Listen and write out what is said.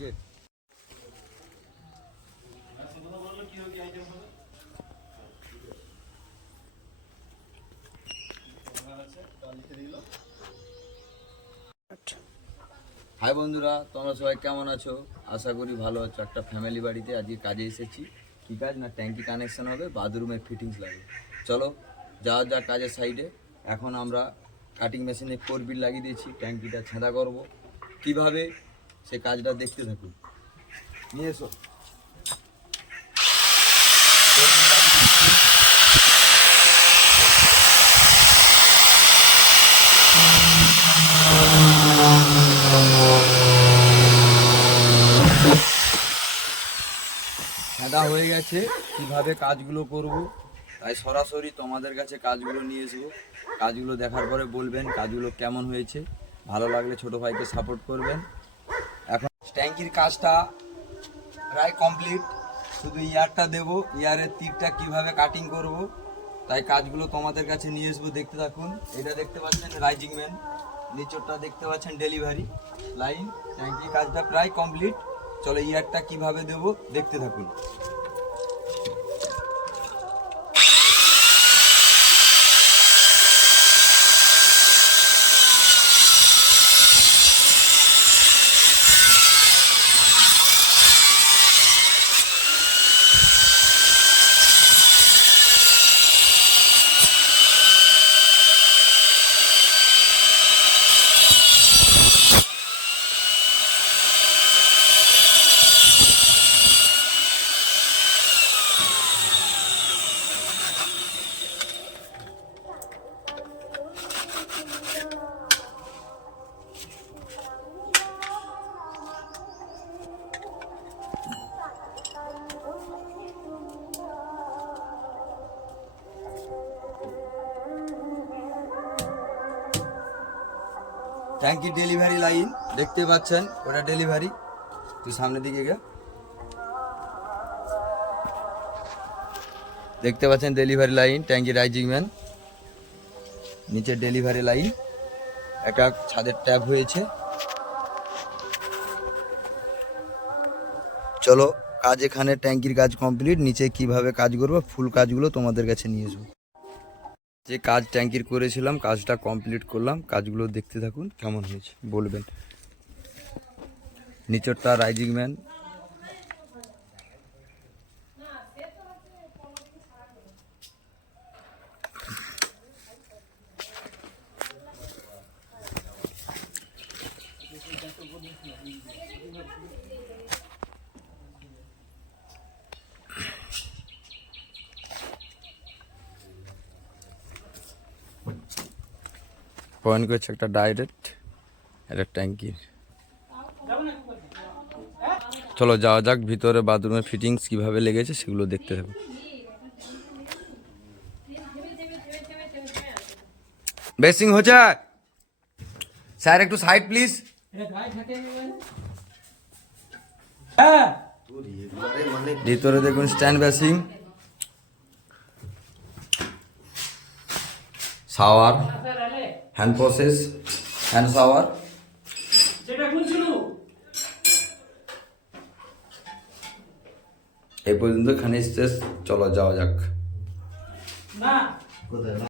Gate high বন্ধুরা, তোমরা সবাই কেমন আছো? আশা করি ভালো আছো। একটা ফ্যামিলি বাড়িতে আজকে কাজে এসেছি। কী কাজ? না ট্যাঙ্কি কানেকশন হবে বাথরুমের ফিটিংস লাগবে চলো, যাওয়া যা কাজের সাইডে এখন আমরা কাটিং মেশিনে ফোর বিট লাগিয়ে দিয়েছি। ট্যাঙ্কিটা ছেঁদা করব। কীভাবে? সে কাজটা দেখতে থাকুন। নিয়ে এসো। সাদা হয়ে গেছে, কীভাবে কাজগুলো করব? তাই সরাসরি তোমাদের কাছে কাজগুলো নিয়ে আসব কাজগুলো দেখার পরে বলবেন কাজগুলো কেমন হয়েছে। ভালো লাগলে ছোট ভাইকে সাপোর্ট করবেন। ট্যাঙ্কির কাজটা প্রায় কমপ্লিট। শুধু ইয়ারটা দেব, ইয়ারের তীরটা কীভাবে কাটিং করব, তাই কাজগুলো তোমাদের কাছে নিয়ে আসব, দেখতে থাকুন। এটা দেখতে পাচ্ছেন রাইজিং ম্যান নিচরটা দেখতে পাচ্ছেন ডেলিভারি লাইন ট্যাঙ্কির কাজটা প্রায় কমপ্লিট। চলো ইয়ারটা কীভাবে দেব, দেখতে থাকুন। ট্যাঙ্কি ডেলিভারি লাইন দেখতে পাচ্ছেন, ওটা ডেলিভারি তুই সামনের দিকে গে। দেখতে পাচ্ছেন ডেলিভারি লাইন ট্যাঙ্কি রাইজিং ম্যান নিচে ডেলিভারি লাইন একটা ছাদের ট্যাপ হয়েছে। চলো, কাজ এখানে ট্যাঙ্কির কাজ কমপ্লিট নিচে কীভাবে কাজ করব ফুল কাজগুলো তোমাদের কাছে নিয়ে আসব। যে কাজ ট্যাঙ্কির করেছিলাম, কাজটা কমপ্লিট করলাম। কাজগুলো দেখতে থাকুন, কেমন হয়েছে, বলবেন। নিচরটা রাইজিং ম্যান পয়েন্ট করছে একটা ডাইরেক্ট একটা ট্যাঙ্কির। চলো যাওয়া যাক ভিতরে বাথরুমের ফিটিংস কীভাবে লেগেছে সেগুলো দেখতে থাকো। বেসিং হচ্ছে। স্যার, একটু সাইড প্লিজ। ভিতরে দেখুন stand basin. Shower. Hand process hand shower এই পর্যন্ত শেষ চলো যাওয়া যাক।